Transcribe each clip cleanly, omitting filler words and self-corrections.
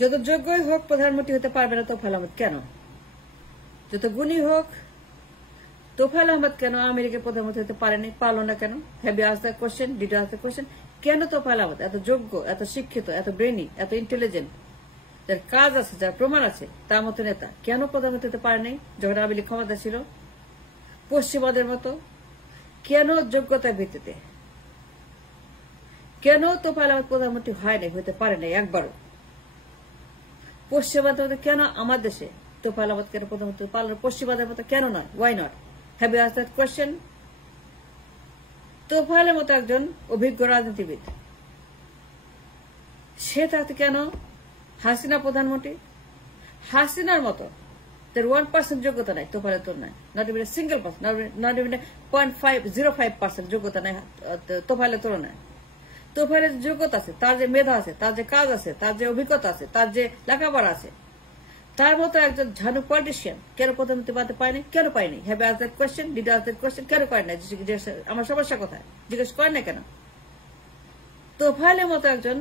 যত যোগ্যই হোক প্রধানমন্ত্রী হতে পারবে না তোফায়েল আহমেদ কেন? যত গুণী হোক তোফায়েল আহমেদ কেন আমেরিকার প্রধানমন্ত্রী হতে পারলো না কেন? Have you asked the question? Did you ask the question? কেন তোফায়েল আহমেদ এত যোগ্য, এত শিক্ষিত, এত ব্রেনি, এত ইন্টেলিজেন্ট, যার কাজ আছে, যার প্রমাণ আছে, তার মতো নেতা কেন প্রধানমন্ত্রী হতে পারেনি যখন আওয়ামী লীগ ক্ষমতা ছিল? পশ্চিমাদের মতো কেন যোগ্যতার ভিত্তিতে কেন তোফায়েল আহমেদ প্রধানমন্ত্রী হয়নি, হতে পারে নাই একবারও? পশ্চিমাদের মতো কেন আমার দেশে তোফায়েল আহমেদ কেন প্রধানমন্ত্রী পারল? পশ্চিমাদের মতো কেন নয়? Why not? Have you asked that question? তোফায়েলের মতো একজন অভিজ্ঞ রাজনীতিবিদ, সে তাতে কেন হাসিনা প্রধানমন্ত্রী? হাসিনার মতো তার 1% যোগ্যতা নাই তোফায়েলের তুলনায়, not even single percent, not even 0.05% যোগ্যতা নাই তোফায়েলের তুলনায়। তোফায়েলের যোগ্যতা আছে, তার যে মেধা আছে, তার যে কাজ আছে, তার যে অভিজ্ঞতা আছে, তার যে লেখাপড়া আছে, তার মতো একজন ঝানু পলিটিশিয়ান কেন প্রধানমন্ত্রী বানাতে পারেনি? কেন পায়নি? Have you asked that question? Did you ask that question? কেন করেন না? আমার সমস্যা কোথায় জিজ্ঞেস করেন না কেন? তোফায়েলের মতো একজন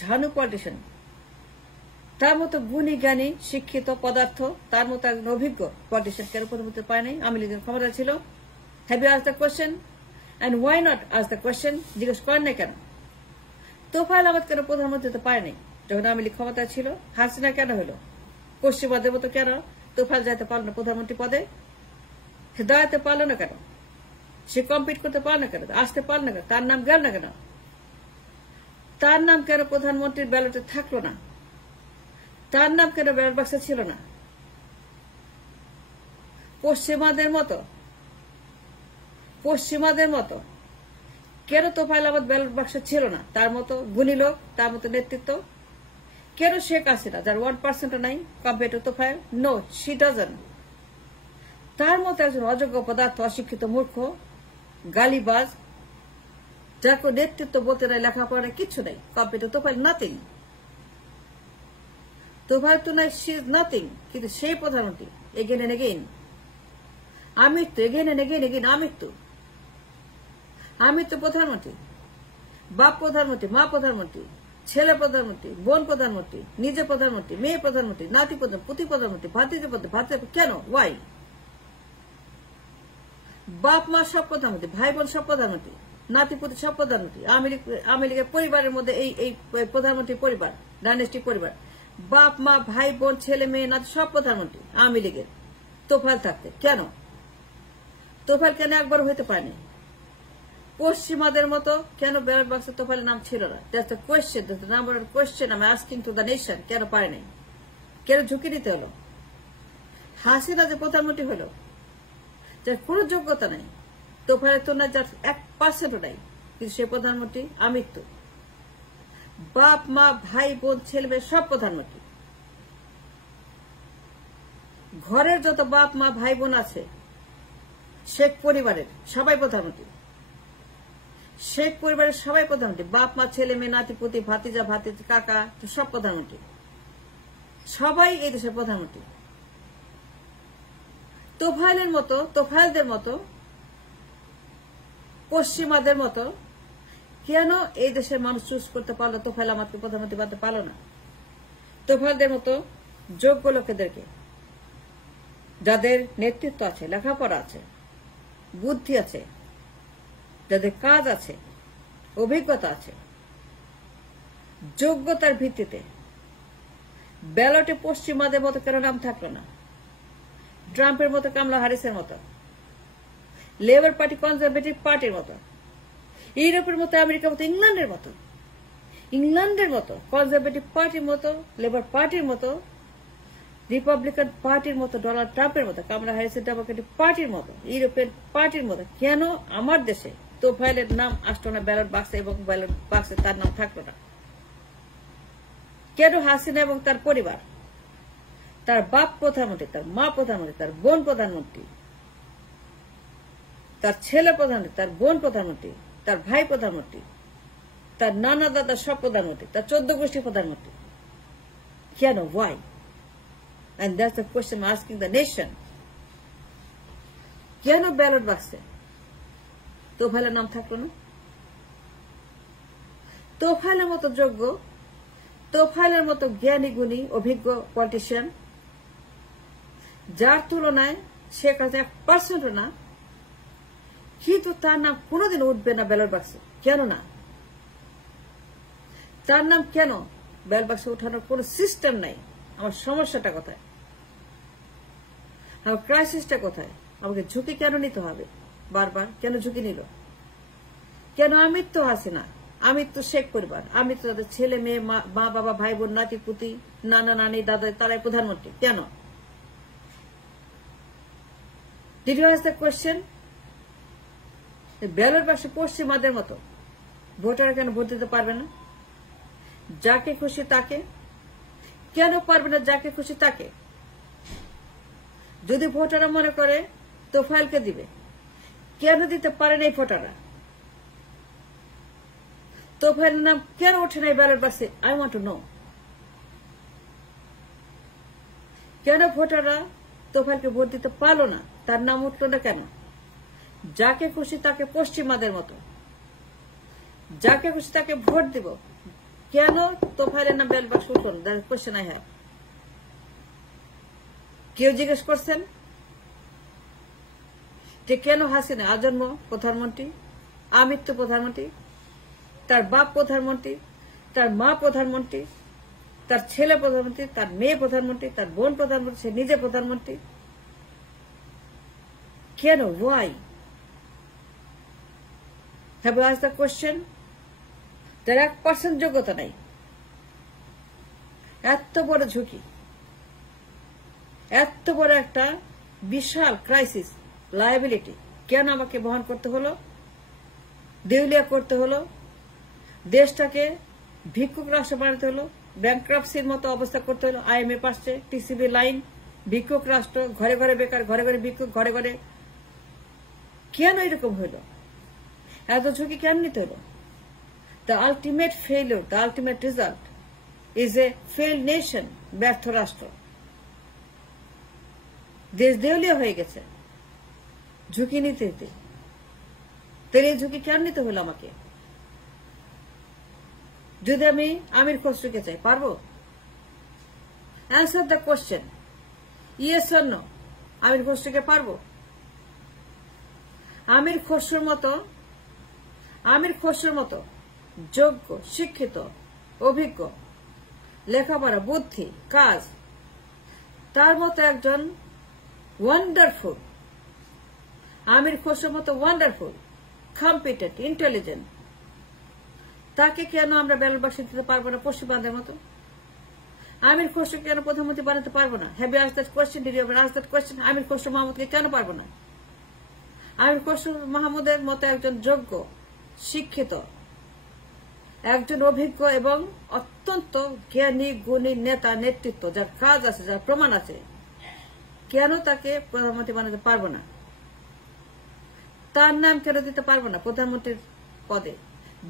ঝানু পলিটিশিয়ান, তার মতো গুণী জ্ঞানী শিক্ষিত পদার্থ, তার মতো একজন অভিজ্ঞ পলিটিশিয়ান কেন প্রধানমন্ত্রী পায়নি? আওয়ামী লীগের ক্ষমতা ছিল। Have you asked the question? And why not ask the question? জিজ্ঞেস করেন না কেন? তোফায়েল আহমেদ কেন প্রধানমন্ত্রী হতে পারেনি যখন আওয়ামী লীগ ক্ষমতা ছিল? হাসিনা কেন হলো? পশ্চিমাদের মতো কেন তোফায়েল যাইতে পারল না প্রধানমন্ত্রী পদে? সে দাঁড়াতে পারলো না কেন? সে কম্পিট করতে পারল না কেন? আসতে পারল না কেন? তার নাম গেল না কেন? তার নাম কেন প্রধানমন্ত্রীর ব্যালটে থাকলো না? তার নাম কেন ব্যালট বাক্সে ছিল না? পশ্চিমাদের মতো কেন তোফায়েল আহমেদ ব্যালট বাক্সে ছিল না? তার মতো গুণী লোক, তার মতো নেতৃত্ব কেন শেখ হাসিনা, যার 1% নাই compare to Tofail? No, she doesn't. তার মতো একজন অযোগ্য পদার্থ, অশিক্ষিত মূর্খ, গালিবাজ, যার কোনো নেতৃত্ব বলতে নাই, লেখাপড়া কিচ্ছু নাই, compare to Tofail nothing. Tofail তো নাই, শি ইজ নাথিং, কিন্তু সেই প্রধানমন্ত্রী এগেন এন্ড এগেইন আমৃত্যু, এগেন এন্ড এগেইন এগেইন আমৃত্যু প্রধানমন্ত্রী, বাপ প্রধানমন্ত্রী, মা প্রধানমন্ত্রী, ছেলে প্রধানমন্ত্রী, বোন প্রধানমন্ত্রী, নিজে প্রধানমন্ত্রী, মেয়ে প্রধানমন্ত্রী, নাতি প্রধানমন্ত্রী, পুতি প্রধানমন্ত্রী, ভাতিজা প্রধানমন্ত্রী, কেন? ওয়াই? বাপ মা সব প্রধানমন্ত্রী, ভাই বোন সব প্রধানমন্ত্রী, নাতি পুতি সব প্রধানমন্ত্রী। আওয়ামী লীগের পরিবারের মধ্যে এই প্রধানমন্ত্রী পরিবার, ডাইনেস্টিক পরিবার, বাপ মা ভাই বোন ছেলে মেয়ে নাতি সব প্রধানমন্ত্রী আওয়ামী লীগের। তোফায়েল থাকতে কেন? তোফায়েল কেন একবার হইতে পারেনি? পশ্চিমাদের মতো কেন ব্যালট বাক্সে তোফায়েলের নাম ছিল না? That's the question, that's the number of question I am asking to the nation. কেন পারে নাই? কেন ঝুঁকি নিতে হলো? হাসিনা যে প্রধানমন্ত্রী হলো, যার কোন যোগ্যতা নাই, তোফায়েলের তুলনায় যার 1% নাই, কিন্তু সে প্রধানমন্ত্রী আমৃত্যু। বাপ মা ভাই বোন ছেলে মেয়ে সব প্রধানমন্ত্রী। ঘরের যত বাপ মা ভাই বোন আছে শেখ পরিবারের সবাই প্রধানমন্ত্রী। শেখ পরিবারের সবাই প্রধানমন্ত্রী, বাপ মা ছেলে মেয়ে নাতি পুতি ভাতিজা কাকা সব প্রধানমন্ত্রী, সবাই এই দেশের প্রধানমন্ত্রী। তোফায়েলদের মতো পশ্চিমাদের মতো কেন এই দেশের মানুষ চুজ করতে পারলো তোফায়েল আহমেদকে প্রধানমন্ত্রী বানাতে পারলো না? তোফায়েলদের মতো যোগ্য লোকেদেরকে, যাদের নেতৃত্ব আছে, লেখাপড়া আছে, বুদ্ধি আছে, যাদের কাজ আছে, অভিজ্ঞতা আছে, যোগ্যতার ভিত্তিতে ব্যালটে পশ্চিমাদের মতো কেন নাম থাকলো না? ট্রাম্পের মতো, কামলা হ্যারিসের মতো, লেবার পার্টি কনজারভেটিভ পার্টির মতো, ইউরোপের মতো, আমেরিকার মতো, ইংল্যান্ডের মতো কনজারভেটিভ পার্টির মতো, লেবার পার্টির মতো, রিপাবলিকান পার্টির মতো, ডোনাল্ড ট্রাম্পের মতো, কামলা হ্যারিসের ডেমোক্রেটিক পার্টির মতো, ইউরোপিয়ান পার্টির মতো কেন আমার দেশে তোফায়েলের নাম আসলো না ব্যালট বাক্সে, এবং ব্যালট বাক্সে তার নাম থাকলো না? কেন হাসিনা এবং তার পরিবার, তার বাপ প্রধানমন্ত্রী, তার মা প্রধানমন্ত্রী, তার বোন প্রধানমন্ত্রী, তার ছেলে প্রধানমন্ত্রী, তার বোন প্রধানমন্ত্রী, তার ভাই প্রধানমন্ত্রী, তার নানা দাদা সব প্রধানমন্ত্রী, তার 14 গোষ্ঠী প্রধানমন্ত্রী, কেন? Why? And that's the question I'm asking the nation. কেন ব্যালট বাক্সে তোফায়েলের নাম থাকলো না? তোফায়েলের মতো যোগ্য, তোফাইলের মতো জ্ঞানী গুণী অভিজ্ঞ পলিটিশিয়ান, যার তুলনায় শেখ হাসিনা 1% না, কিন্তু তার নাম কোনোদিন উঠবে না ব্যালট বাক্সে। কেন না? তার নাম কেন ব্যালট বাক্সে উঠানোর কোন সিস্টেম নাই? আমার সমস্যাটা কোথায়? আমার ক্রাইসিসটা কোথায়? আমাকে ঝুঁকি কেন নিতে হবে বারবার? কেন ঝুঁকি নিল? কেন আমৃত্যু হাসিনা, আমৃত্যু শেখ পরিবার, আমৃত্যু তাদের ছেলে মেয়ে, মা বাবা, ভাই বোন, নাতি পুতি, নানা নানি, দাদা, তারাই প্রধানমন্ত্রী? কেন? Did you ask the question? Ballot বাক্সে পশ্চিমাদের মতো ভোটাররা কেন ভোট দিতে পারবে না? যাকে খুশি তাকে কেন পারবে না? যাকে খুশি তাকে। যদি ভোটাররা মনে করে তোফাইলকে দিবে, কেন দিতে পারে না এই ভোটাররা? তোফাইলের নাম কেন ওঠে না এই ব্যালট বাক্সে? I want to know. কেন ভোটাররা তোফাইলকে ভোট দিতে পারলো না? তার নাম উঠলো না কেন? যাকে খুশি তাকে পশ্চিমাদের মতো যাকে খুশি তাকে ভোট দিব, কেন তোফাইলের নাম ব্যালট বাক্সে উঠলো না? That question I have. কেউ জিজ্ঞেস করছেন যে কেন হাসিনা আজন্ম প্রধানমন্ত্রী, আমৃত্যু প্রধানমন্ত্রী, তার বাপ প্রধানমন্ত্রী, তার মা প্রধানমন্ত্রী, তার ছেলে প্রধানমন্ত্রী, তার মেয়ে প্রধানমন্ত্রী, তার বোন প্রধানমন্ত্রী, সে নিজে প্রধানমন্ত্রী? কেন? Why? Have you asked the question? তার 1% যোগ্যতা নাই। এত বড় ঝুঁকি, এত বড় একটা বিশাল ক্রাইসিস, লায়াবিলিটি কেন আমাকে বহন করতে হলো? দেউলিয়া করতে হলো, দেশটাকে ভিক্ষুক রাষ্ট্র বানাতে হলো, ব্যাংক্রাপসির মতো অবস্থা করতে হলো। IMF আসছে, TCB লাইন, ভিক্ষুক রাষ্ট্র, ঘরে ঘরে বেকার, ঘরে ঘরে ভিক্ষুক, ঘরে ঘরে। কেন এরকম হইল? এত ঝুঁকি কেন নিতে হলো? The ultimate failure, the ultimate result is a failed nation, ব্যর্থ রাষ্ট্র। দেশ দেউলিয়া হয়ে গেছে ঝুঁকি নিতে নিতে। তাহলে এই ঝুঁকি কেন নিতে হলো আমাকে? যদি আমি আমির খসরুকে চাই, পারবো? Answer the question, yes or no. Amir খসরুকে পারবো? আমির খসরুর মতো যোগ্য, শিক্ষিত, অভিজ্ঞ, লেখাপড়া, বুদ্ধি, কাজ, তার মতো একজন ওয়ান্ডারফুল, আমির খসরুর মতো ওয়ান্ডারফুল, কম্পিটেন্ট, ইন্টেলিজেন্ট, তাকে কেন আমরা ব্যালট বাক্সে দিতে পারবো না পশ্চিমবঙ্গের মতো? আমির খসরু কেন প্রধানমন্ত্রী বানাতে পারবো না? Have you asked that question? Did you ever ask that question? Amir Khasru মাহমুদকে কেন পারবো না? আমির খসরু মাহমুদের মতো একজন যোগ্য, শিক্ষিত, একজন অভিজ্ঞ এবং অত্যন্ত জ্ঞানী গুণী নেতা, নেতৃত্ব, যার কাজ আছে, যার প্রমাণ আছে, কেন তাকে প্রধানমন্ত্রী বানাতে পারবো না? তার নাম কেন দিতে পারবো না প্রধানমন্ত্রীর পদে?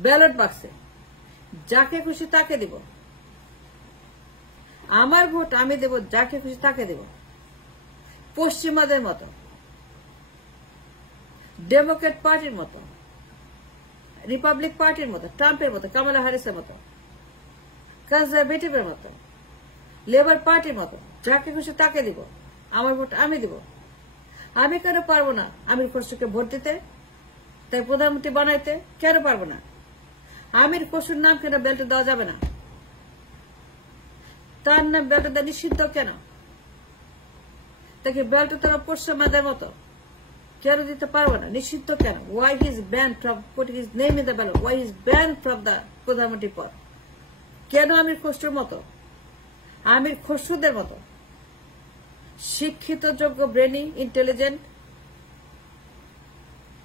ব্যালট বাক্সে যাকে খুশি তাকে দিব। আমার ভোট আমি দেব, যাকে খুশি তাকে দেব। পশ্চিমাদের মতো, ডেমোক্রেট পার্টির মতো, রিপাবলিক পার্টির মতো, ট্রাম্পের মতো, কামালা হ্যারিসের মতো, কনজারভেটিভের মতো, লেবার পার্টির মতো, যাকে খুশি তাকে দিব। আমার ভোট আমি দিব। আমি কেন পারবো না আমির খসরুকে ভোট দিতে, তাই প্রধানমন্ত্রী বানাইতে? কেন পারবো না? আমির খসরুর নাম কেন বেল্টে দেওয়া যাবে না? তার নাম বেল্টে দেওয়া নিষিদ্ধ কেন? তাকে বেল্টে তারা পশ্চিমাদের মতো কেন দিতে পারবো না? নিষিদ্ধ কেন? Why he is ban from putting his name in the ballot? Why he is ban from the প্রধানমন্ত্রী পদ? কেন আমির খসরুর মতো, আমির খসরুদের মতো শিক্ষিত, যোগ্য, ব্রেনি, ইন্টেলিজেন্ট,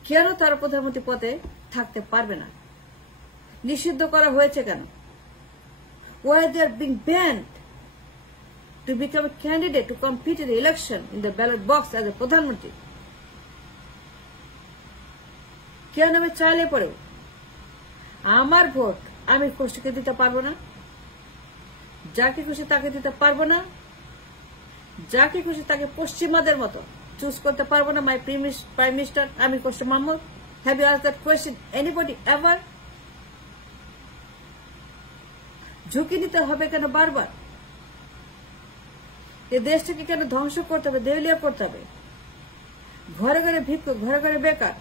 কেন তারা প্রধানমন্ত্রী পদে থাকতে পারবে না? নিষিদ্ধ করা হয়েছে কেন? Why they are being banned to become a candidate to compete in the election in the ballot box as a প্রধানমন্ত্রী? কেন আমি চাইলে পড়ে আমার ভোট আমির খসরুকে দিতে পারবো না? যাকে খুশি তাকে দিতে পারবো না? যাকে খুশি তাকে পশ্চিমাদের মতো চুজ করতে পারবো না? My prime minister Amir Khasru Mahmud, have you asked that question anybody ever? ঝুঁকি নিতে হবে কেন বারবার? এই দেশটাকে কেন ধ্বংস করতে হবে, দেউলিয়া করতে হবে? ঘরে ঘরে ভিক্ষুক, ঘরে ঘরে বেকার,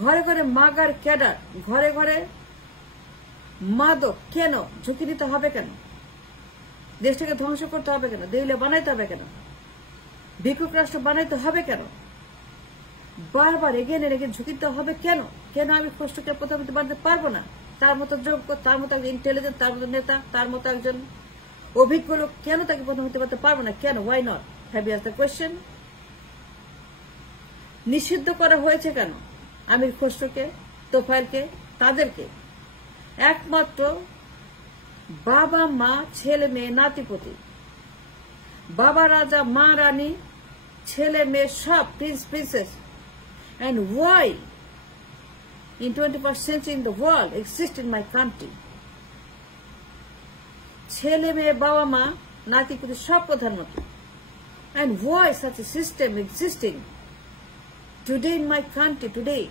ঘরে ঘরে মাগার ক্যাডার, ঘরে ঘরে মাদক, কেন ঝুঁকি নিতে হবে কেন? দেশটাকে ধ্বংস করতে হবে কেন? দেউলিয়া বানাইতে হবে কেন? ভিক্ষুক রাষ্ট্র বানাইতে হবে কেন? বারবার এগিয়ে রেখে ঝুঁকিতে হবে কেন? কেন আমি কষ্টকে প্রধানমন্ত্রী বানাতে পারবো না? তার মতো যোগ্য, তার মতো একজন ইন্টেলিজেন্ট, তার মতো নেতা, তার মতো একজন অভিজ্ঞ লোক, কেন তাকে প্রধানমন্ত্রী বানাতে পারবো না? কেন? Why not? Have you asked the question? নিষিদ্ধ করা হয়েছে কেন আমির খসরুকে, তোফায়েলকে, তাদেরকে? একমাত্র বাবা মা, ছেলে মেয়ে, নাতিপতি, বাবা রাজা, মা রানী, ছেলে মেয়ে সব Prince princess. And why in 21st century in the world exist in my country? ছেলে মেয়ে, বাবা মা, নাতিপতি সব প্রধানমন্ত্রী। And why such a system existing today in my country today?